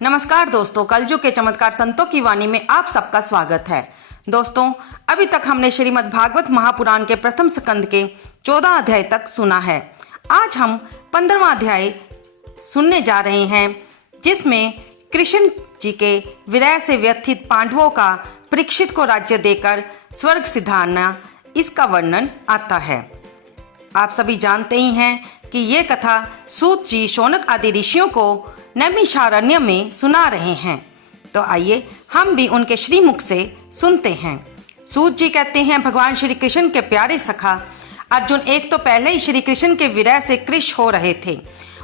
नमस्कार दोस्तों, कलयुग के चमत्कार संतों की वाणी में आप सबका स्वागत है। दोस्तों, अभी तक हमने श्रीमद् भागवत महापुराण के प्रथम स्कंद के 14 अध्याय तक सुना है। आज हम 15वां अध्याय सुनने जा रहे हैं, जिसमें कृष्ण जी के विरह से व्यथित पांडवों का परीक्षित को राज्य देकर स्वर्ग सिधारना, इसका वर्णन आता है। आप सभी जानते ही हैं कि ये कथा सूत जी शौनक आदि ऋषियों को नैमिषारण्य में सुना रहे हैं। तो आइए हम भी उनके श्रीमुख से सुनते हैं। सूत जी कहते हैं, भगवान श्री कृष्ण के प्यारे सखा अर्जुन एक तो पहले ही श्री कृष्ण के विरह से कृश हो रहे थे।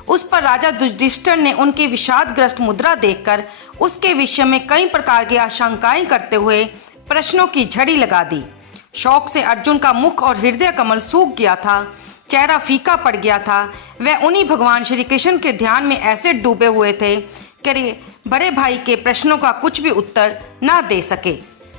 उस पर राजा युधिष्ठिर ने उनकी विषादग्रस्त मुद्रा देखकर उसके विषय में कई प्रकार की आशंकाएं करते हुए प्रश्नों की झड़ी लगा दी। शौक से अर्जुन का मुख और हृदय कमल सूख गया था, चेहरा फीका पड़ गया था। वह उन्हीं भगवान श्री कृष्ण के ध्यान में ऐसे डूबे हुए थे कि बड़े भाई के प्रश्नों का कुछ भी उत्तर ना दे सके।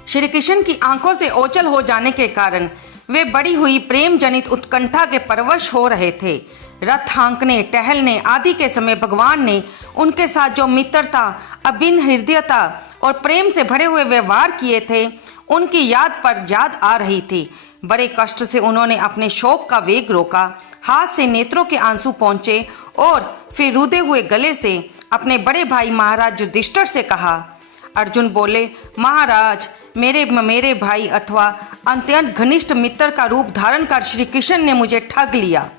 श्री कृष्ण की आंखों से ओझल हो जाने के कारण वे बड़ी हुई प्रेम जनित उत्कंठा के परवश हो रहे थे। रथ हाँकने, टहलने आदि के समय भगवान ने उनके साथ जो मित्रता, अभिन्न हृदयता और प्रेम से भरे हुए व्यवहार किए थे, उनकी याद पर याद आ रही थी। बड़े कष्ट से उन्होंने अपने शोक का वेग रोका, हाथ से नेत्रों के आंसू पहुंचे और फिर रुदे हुए गले से अपने बड़े भाई महाराज युधिष्ठिर से कहा। अर्जुन बोले, महाराज, मेरे भाई अथवा अत्यंत घनिष्ठ मित्र का रूप धारण कर श्री कृष्ण ने मुझे ठग लिया।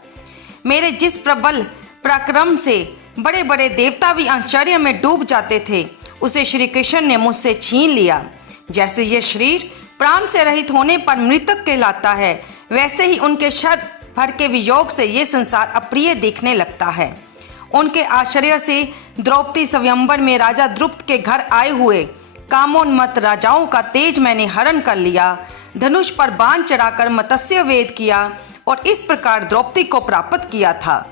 मेरे जिस प्रबल पराक्रम से बड़े बड़े देवता भी आश्चर्य में डूब जाते थे, उसे श्री कृष्ण ने मुझसे छीन लिया। जैसे ये शरीर प्राण से रहित होने पर मृतक कहलाता है, वैसे ही उनके शर भर के वियोग से ये संसार अप्रिय दिखने लगता है। उनके आश्चर्य से द्रौपदी स्वयंवर में राजा द्रुपद के घर आए हुए कामोन्मत्त राजाओं का तेज मैंने हरण कर लिया। धनुष पर बाण चढ़ाकर मत्स्य वेद किया और इस प्रकार द्रौपदी को प्राप्त किया था।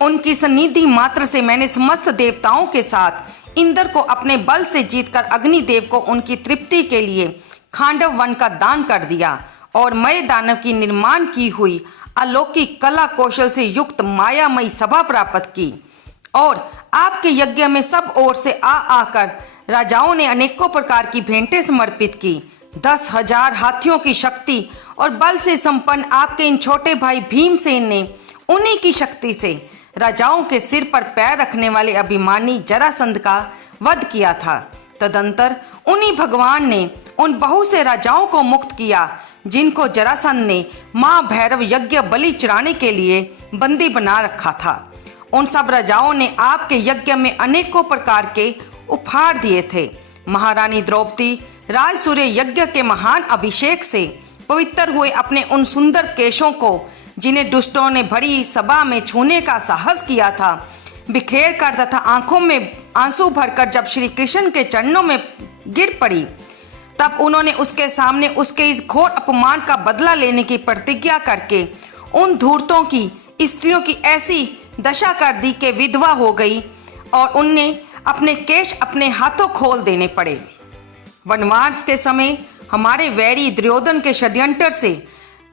उनकी सन्निधि मात्र से मैंने समस्त देवताओं के साथ इंद्र को अपने बल से जीतकर अग्निदेव को उनकी तृप्ति के लिए खांडव वन का दान कर दिया और मय दानव की निर्माण की हुई अलौकिक कला कौशल से युक्त मायामयी सभा प्राप्त की। और आपके यज्ञ में सब ओर से आकर राजाओं ने अनेकों प्रकार की भेंटें समर्पित की। 10,000 हाथियों की शक्ति और बल से संपन्न आपके इन छोटे भाई भीमसेन ने उन्हीं की शक्ति से राजाओं के सिर पर पैर रखने वाले अभिमानी जरासंध का वध किया था। तदंतर उन्हीं भगवान ने उन बहुत से राजाओं को मुक्त किया जिनको जरासंध ने मां भैरव यज्ञ बलि चढ़ाने के लिए बंदी बना रखा था। उन सब राजाओं ने आपके यज्ञ में अनेकों प्रकार के उपहार दिए थे। महारानी द्रौपदी राजसूय यज्ञ के महान अभिषेक से पवित्र हुए अपने उन सुंदर केशों को, जिन्हें दुष्टों ने भरी सभा में छूने का साहस किया था, बिखेर कर तथा आंखों में आंसू भरकर जब श्री कृष्ण के चरणों में गिर पड़ी, तब उन्होंने उसके सामने उसके इस घोर अपमान का बदला लेने की प्रतिज्ञा करके उन धूर्तों की स्त्रियों की ऐसी दशा कर दी कि विधवा हो गई और उन्हें अपने केश अपने हाथों खोल देने पड़े। वनवास के समय हमारे वैरी दुर्योधन के षड्यंत्र से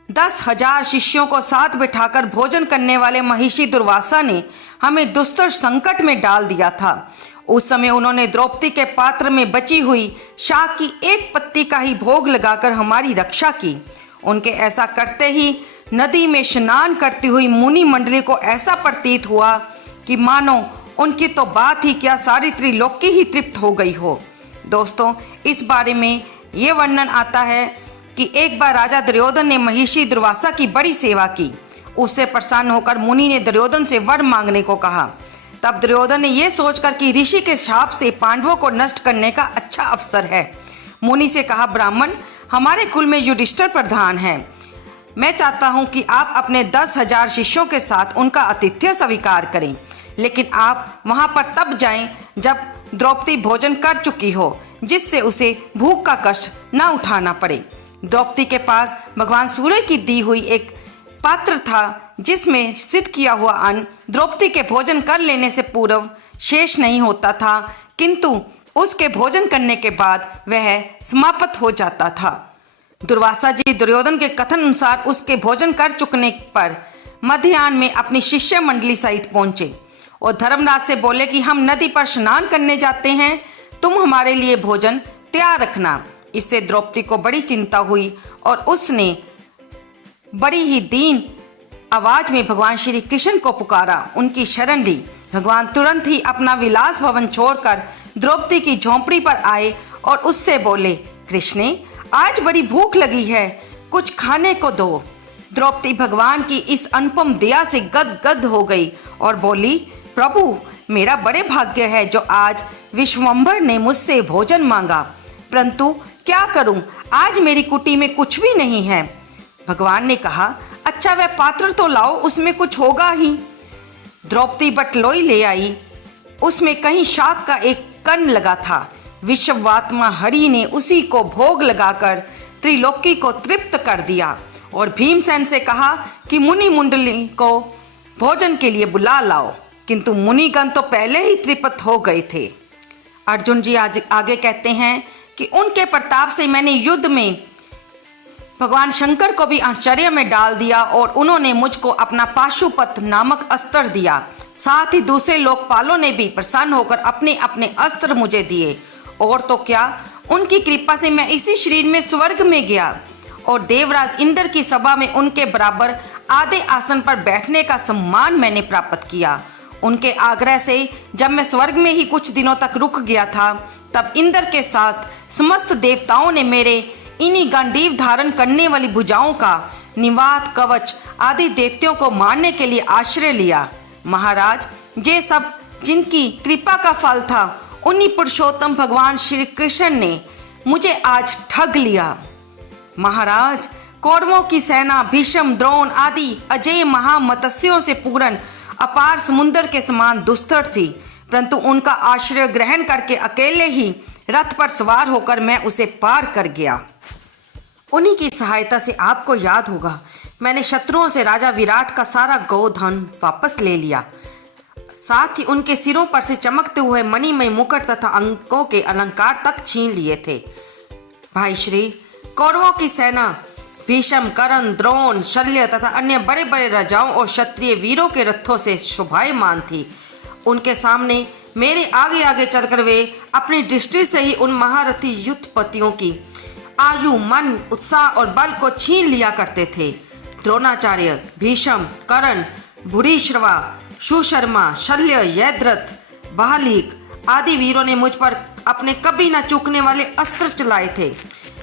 10,000 शिष्यों को साथ बिठाकर भोजन करने वाले महिषी दुर्वासा ने हमें दुस्तर संकट में डाल दिया था। उस समय उन्होंने द्रौपदी के पात्र में बची हुई शाक की एक पत्ती का ही भोग लगाकर हमारी रक्षा की। उनके ऐसा करते ही नदी में स्नान करती हुई मुनि मंडली को ऐसा प्रतीत हुआ कि मानो उनकी तो बात ही क्या, सारी त्रिलोकी ही तृप्त हो गई हो। दोस्तों, इस बारे में ये वर्णन आता है कि एक बार राजा दुर्योधन ने महिषी दुर्वासा की बड़ी सेवा की। उससे प्रसन्न होकर मुनि ने दुर्योधन से वर मांगने को कहा। तब दुर्योधन ने यह सोचकर कि ऋषि के शाप से पांडवों को नष्ट करने का अच्छा अवसर है, मुनि से कहा, ब्राह्मण, हमारे कुल में युधिष्ठिर प्रधान है। मैं चाहता हूं कि आप अपने 10,000 शिष्यों के साथ उनका आतिथ्य स्वीकार करें, लेकिन आप वहां पर तब जाएं जब द्रौपदी भोजन कर चुकी हो, जिससे उसे भूख का कष्ट न उठाना पड़े। द्रौपदी के पास भगवान सूर्य की दी हुई एक पात्र था, जिसमें सिद्ध किया हुआ अन्न द्रौपदी के भोजन कर लेने से पूर्व शेष नहीं होता था, किंतु उसके भोजन करने के बाद वह समाप्त हो जाता था। दुर्वासा जी दुर्योधन के कथन अनुसार उसके भोजन कर चुकने पर मध्याह्न में अपनी शिष्य मंडली सहित पहुंचे। और धर्मराज से बोले कि हम नदी पर स्नान करने जाते हैं, तुम हमारे लिए भोजन तैयार रखना। इससे द्रौपदी को बड़ी चिंता हुई और उसने बड़ी ही दीन आवाज में भगवान श्री कृष्ण को पुकारा, उनकी शरण ली। भगवान तुरंत ही अपना विलास भवन छोड़कर द्रौपदी की झोंपड़ी पर आए और उससे बोले, कृष्णे, आज बड़ी भूख लगी है, कुछ खाने को दो। द्रौपदी भगवान की इस अनुपम दया से गदगद हो गई और बोली, प्रभु, मेरा बड़े भाग्य है जो आज विश्वम्भर ने मुझसे भोजन मांगा, परंतु क्या करूं, आज मेरी कुटी में कुछ भी नहीं है। भगवान ने कहा, अच्छा वह पात्र तो लाओ, उसमें कुछ होगा ही। द्रौपदी बटलोई ले आई, उसमें कहीं शाक का एक कण लगा था। विश्वात्मा हरि ने उसी को भोग लगाकर त्रिलोकी को तृप्त कर दिया और भीमसेन से कहा कि मुनि मुंडली को भोजन के लिए बुला लाओ, किंतु मुनिगण तो पहले ही तृप्त हो गए थे। अर्जुन जी आज आगे कहते हैं कि उनके प्रताप से मैंने युद्ध में भगवान शंकर को भी आश्चर्य में डाल दिया और उन्होंने मुझको अपना पाशुपत नामक अस्त्र दिया। साथ ही दूसरे लोकपालों ने भी प्रसन्न होकर अपने अपने अस्त्र मुझे दिए। और तो क्या, उनकी कृपा से मैं इसी शरीर में स्वर्ग में गया और देवराज इंद्र की सभा में उनके बराबर आधे आसन पर बैठने का सम्मान मैंने प्राप्त किया। उनके आग्रह से जब मैं स्वर्ग में ही कुछ दिनों तक रुक गया था, तब इंद्र के साथ समस्त देवताओं ने मेरे इन्हीं गांडीव धारण करने वाली भुजाओं का निवात कवच आदि दैत्यों को मारने के लिए आश्रय लिया। महाराज, ये सब जिनकी कृपा का फल था, उन्हीं पुरुषोत्तम भगवान श्री कृष्ण ने मुझे आज ठग लिया। महाराज, कौरवों की सेना भीष्म, द्रोण आदि अजय महामत्स्यों से पूर्ण अपार समुद्र के समान दुस्तर थी, परंतु उनका आश्रय ग्रहण करके अकेले ही रथ पर सवार होकर मैं उसे पार कर गया। उन्हीं की सहायता से आपको याद होगा, मैंने शत्रुओं से राजा विराट का सारा गोधन वापस ले लिया। साथ ही उनके सिरों पर से चमकते हुए मणिमय मुकुट तथा अंकों के अलंकार तक छीन लिए थे। भाई श्री, कौरवों की सेना भीष्म, कर्ण, द्रोण, शल्य तथा अन्य बड़े बड़े राजाओं और क्षत्रिय वीरों के रथों से शोभायमान थी। उनके सामने मेरे आगे आगे चलकर वे अपनी दृष्टि से ही उन महारथी युद्धपतियों की आयु, मन, उत्साह और बल को छीन लिया करते थे। द्रोणाचार्य, भीष्म, कर्ण, भूरिश्रवा, सुशर्मा, शल्य, यद्रथ, बाहलिक आदि वीरों ने मुझ पर अपने कभी न चूकने वाले अस्त्र चलाए थे,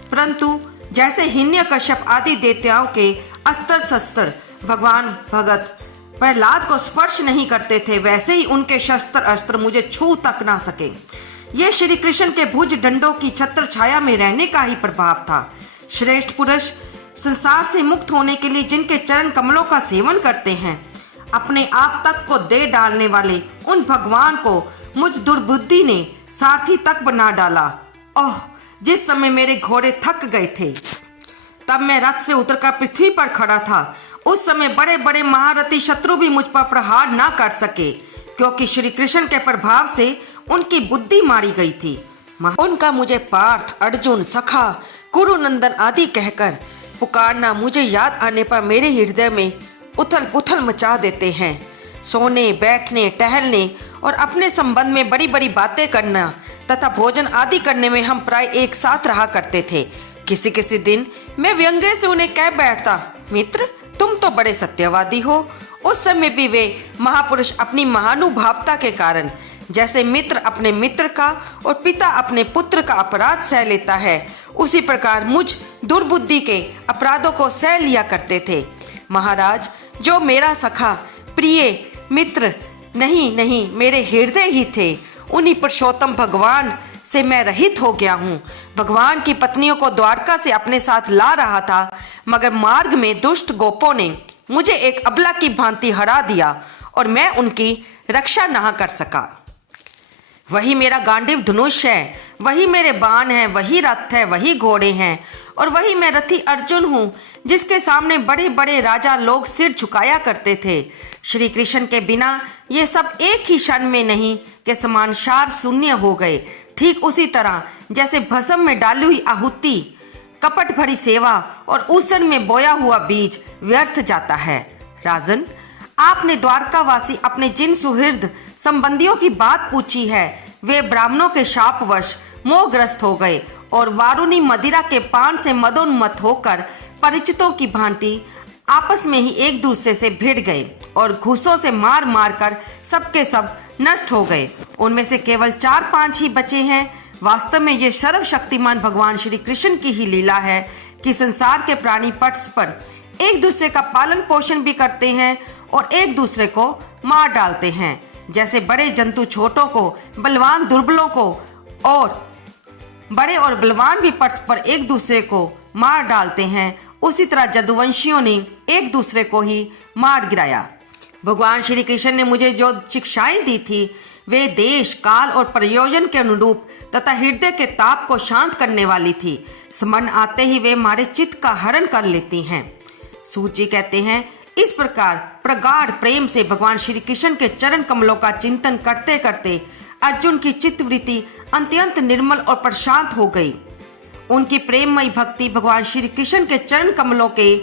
परंतु जैसे हिरण्यकश्यप आदि दैत्यों के अस्त्र शस्त्र भगवान भगत प्रहलाद को स्पर्श नहीं करते थे, वैसे ही उनके शस्त्र अस्त्र मुझे छू तक ना सके। यह श्री कृष्ण के भुज डंडों की छत्र छाया में रहने का ही प्रभाव था। श्रेष्ठ पुरुष संसार से मुक्त होने के लिए जिनके चरण कमलों का सेवन करते हैं, अपने आप तक को दे डालने वाले उन भगवान को मुझ दुर्बुद्धि ने सारथी तक बना डाला। ओह, जिस समय मेरे घोड़े थक गए थे, तब मैं रथ से उतरकर पृथ्वी पर खड़ा था। उस समय बड़े बड़े महारथी शत्रु भी मुझ पर प्रहार ना कर सके, क्योंकि श्री कृष्ण के प्रभाव से उनकी बुद्धि मारी गई थी। उनका मुझे पार्थ, अर्जुन, सखा, कुरुनंदन आदि कहकर पुकारना मुझे याद आने पर मेरे हृदय में उथल पुथल मचा देते हैं। सोने, बैठने, टहलने और अपने संबंध में बड़ी बड़ी बातें करना तथा भोजन आदि करने में हम प्राय एक साथ रहा करते थे। किसी किसी दिन मैं व्यंग्य से उन्हें कह बैठता, मित्र, तुम तो बड़े सत्यवादी हो। उस समय भी वे महापुरुष अपनी महानुभावता के कारण, जैसे मित्र अपने मित्र का और पिता अपने पुत्र का अपराध सह लेता है, उसी प्रकार मुझ दुर्बुद्धि के अपराधों को सह लिया करते थे। महाराज, जो मेरा सखा, प्रिय मित्र नहीं मेरे हृदय ही थे, उन्हीं पुरुषोत्तम भगवान से मैं रहित हो गया हूँ। भगवान की पत्नियों को द्वारका से अपने साथ ला रहा था, मगर मार्ग में दुष्ट गोपों ने मुझे एक अबला की भांति हरा दिया और मैं उनकी रक्षा ना कर सका। वही मेरा गांडीव धनुष है, वही मेरे बाण हैं, वही रथ है, वही घोड़े हैं और वही मैं रथी अर्जुन हूँ, जिसके सामने बड़े बड़े राजा लोग सिर झुकाया करते थे। श्री कृष्ण के बिना ये सब एक ही क्षण में नहीं के समान सार शून्य हो गए। ठीक उसी तरह जैसे भस्म में डाली हुई आहुति, कपट भरी सेवा और ऊसर में बोया हुआ बीज व्यर्थ जाता है। राजन, आपने द्वारकावासी अपने जिन सुहृद संबंधियों की बात पूछी है, वे ब्राह्मणों के शापवश मोहग्रस्त हो गए और वारुणी मदिरा के पान से मदोन्मत्त होकर परिचितों की भांति आपस में ही एक दूसरे से भिड़ गए और घूसों से मार मार कर सबके सब नष्ट हो गए। उनमें से केवल 4-5 ही बचे हैं। वास्तव में ये सर्वशक्तिमान भगवान श्री कृष्ण की ही लीला है कि संसार के प्राणी परस्पर एक दूसरे का पालन पोषण भी करते हैं और एक दूसरे को मार डालते हैं। जैसे बड़े जंतु छोटों को, बलवान दुर्बलों को और बड़े और बलवान भी परस्पर एक दूसरे को मार डालते हैं, उसी तरह जदुवंशियों ने एक दूसरे को ही मार गिराया। भगवान श्री कृष्ण ने मुझे जो शिक्षाएं दी थी वे देश, काल और प्रयोजन के अनुरूप तथा हृदय के ताप को शांत करने वाली थी। स्मरण आते ही वे हमारे चित्त का हरण कर लेती हैं। सूत जी कहते हैं, इस प्रकार प्रगाढ़ प्रेम से भगवान श्री कृष्ण के चरण कमलों का चिंतन करते करते अर्जुन की चित्तवृत्ति अत्यंत निर्मल और प्रशांत हो गई। उनकी प्रेममयी भक्ति भगवान श्री कृष्ण के चरण कमलों के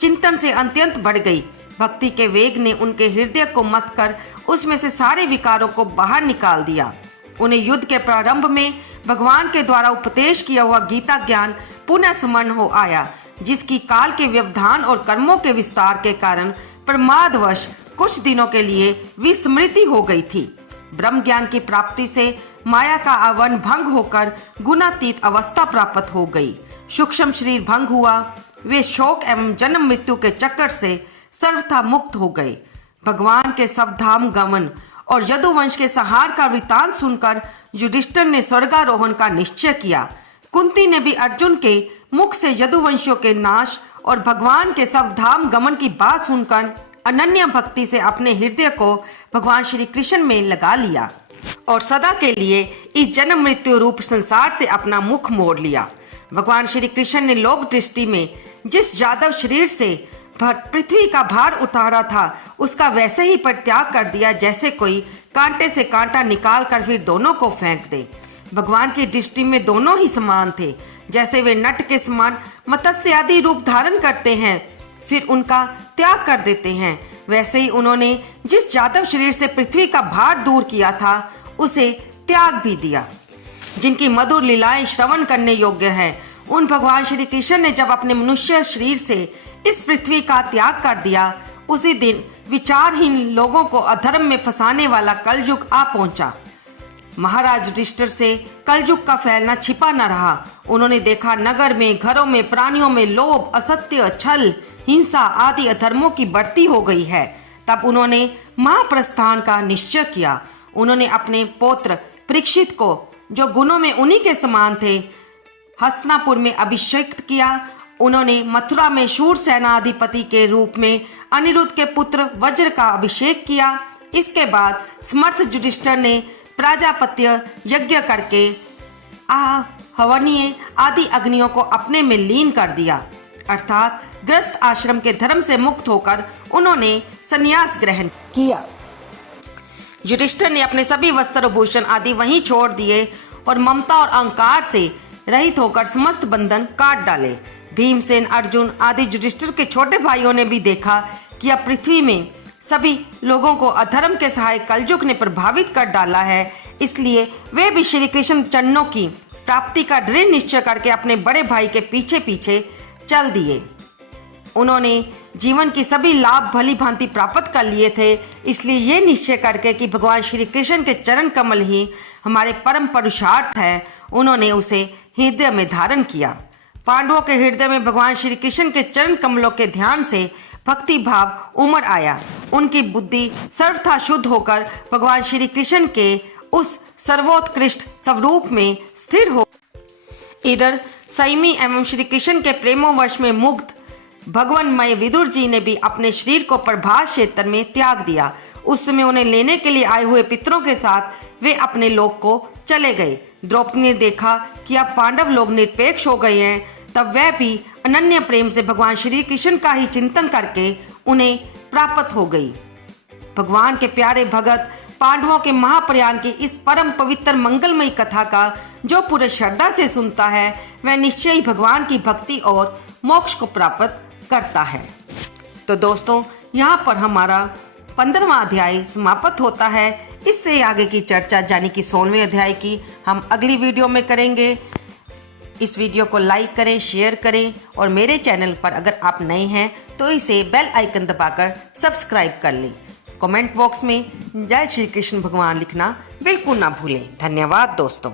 चिंतन से अत्यंत बढ़ गई। भक्ति के वेग ने उनके हृदय को मत कर उसमें से सारे विकारों को बाहर निकाल दिया। उन्हें युद्ध के प्रारंभ में भगवान के द्वारा उपदेश किया हुआ गीता ज्ञान पुनः स्मरण हो आया, जिसकी काल के व्यवधान और कर्मों के विस्तार के कारण प्रमादवश कुछ दिनों के लिए विस्मृति हो गई थी। ब्रह्म ज्ञान की प्राप्ति से माया का आवरण भंग होकर गुणातीत अवस्था प्राप्त हो गई। सूक्ष्म शरीर भंग हुआ। वे शोक एवं जन्म मृत्यु के चक्कर से सर्वथा मुक्त हो गए। भगवान के सवधाम गमन और यदुवंश के संहार का वृतांत सुनकर युधिष्ठिर ने स्वर्गारोहण का निश्चय किया। कुंती ने भी अर्जुन के मुख से यदुवंशियों के नाश और भगवान के सवधाम गमन की बात सुनकर अनन्य भक्ति से अपने हृदय को भगवान श्री कृष्ण में लगा लिया और सदा के लिए इस जन्म मृत्यु रूप संसार से अपना मुख मोड़ लिया। भगवान श्री कृष्ण ने लोक दृष्टि में जिस जादव शरीर से पृथ्वी का भार उतारा था उसका वैसे ही परित्याग कर दिया जैसे कोई कांटे से कांटा निकाल कर फिर दोनों को फेंक दे। भगवान की दृष्टि में दोनों ही समान थे। जैसे वे नट के समान मत्स्य आदि रूप धारण करते हैं फिर उनका त्याग कर देते हैं, वैसे ही उन्होंने जिस जादव शरीर से पृथ्वी का भार दूर किया था उसे त्याग भी दिया। जिनकी मधुर लीलाएं श्रवण करने योग्य है, उन भगवान श्री कृष्ण ने जब अपने मनुष्य शरीर से इस पृथ्वी का त्याग कर दिया, उसी दिन विचारहीन लोगों को अधर्म में फंसाने वाला कलयुग आ पहुंचा। महाराज युधिष्ठिर से कलयुग का फैलना छिपा न रहा। उन्होंने देखा नगर में, घरों में, प्राणियों में लोभ, असत्य, छल, हिंसा आदि अधर्मों की बढ़ती हो गई है। तब उन्होंने महाप्रस्थान का निश्चय किया। उन्होंने अपने पौत्र परीक्षित को, जो गुणों में उन्हीं के समान थे, हस्तिनापुर में अभिषेक किया। उन्होंने मथुरा में शूर सेनाधिपति के रूप में अनिरुद्ध के पुत्र वज्र का अभिषेक किया। इसके बाद समर्थ युधिष्ठिर ने प्राजापत्य यज्ञ करके हवनीय आदि अग्नियों को अपने में लीन कर दिया, अर्थात गृहस्थ आश्रम के धर्म से मुक्त होकर उन्होंने संन्यास ग्रहण किया। युधिष्ठिर ने अपने सभी वस्त्र भूषण आदि वहीं छोड़ दिए और ममता और अहंकार से रहित होकर समस्त बंधन काट डाले। भीमसेन, अर्जुन आदि युधिष्ठिर के छोटे भाइयों ने भी देखा कि अब पृथ्वी में सभी लोगों को अधर्म के सहाय कलयुग ने प्रभावित कर डाला है, इसलिए वे भी श्री कृष्ण चरणों की प्राप्ति का दृढ़ निश्चय करके अपने बड़े भाई के पीछे पीछे चल दिए। उन्होंने जीवन की सभी लाभ भली भांति प्राप्त कर लिए थे, इसलिए ये निश्चय करके कि भगवान श्री कृष्ण के चरण कमल ही हमारे परम पुरुषार्थ है, उन्होंने उसे हृदय में धारण किया। पांडवों के हृदय में भगवान श्री कृष्ण के चरण कमलों के ध्यान से भक्ति भाव उमड़ आया। उनकी बुद्धि सर्वथा शुद्ध होकर भगवान श्री कृष्ण के उस सर्वोत्कृष्ट स्वरूप में स्थिर हो। इधर संयमी एवं श्री कृष्ण के प्रेमोवश में मुग्ध भगवानमय विदुर जी ने भी अपने शरीर को प्रभास क्षेत्र में त्याग दिया। उस समय उन्हें लेने के लिए आए हुए पितरों के साथ वे अपने लोक को चले गए। द्रौपदी ने देखा कि अब पांडव लोग निरपेक्ष हो गए हैं, तब वह भी अनन्य प्रेम से भगवान श्री कृष्ण का ही चिंतन करके उन्हें प्राप्त हो गई। भगवान के प्यारे भगत पांडवों के महाप्रयाण की इस परम पवित्र मंगलमयी कथा का जो पूरे श्रद्धा से सुनता है, वह निश्चय ही भगवान की भक्ति और मोक्ष को प्राप्त करता है। तो दोस्तों, यहाँ पर हमारा 15वां अध्याय समाप्त होता है। इससे आगे की चर्चा यानी कि 16वें अध्याय की हम अगली वीडियो में करेंगे। इस वीडियो को लाइक करें, शेयर करें और मेरे चैनल पर अगर आप नए हैं तो इसे बेल आइकन दबाकर सब्सक्राइब कर लें। कमेंट बॉक्स में जय श्री कृष्ण भगवान लिखना बिल्कुल ना भूलें। धन्यवाद दोस्तों।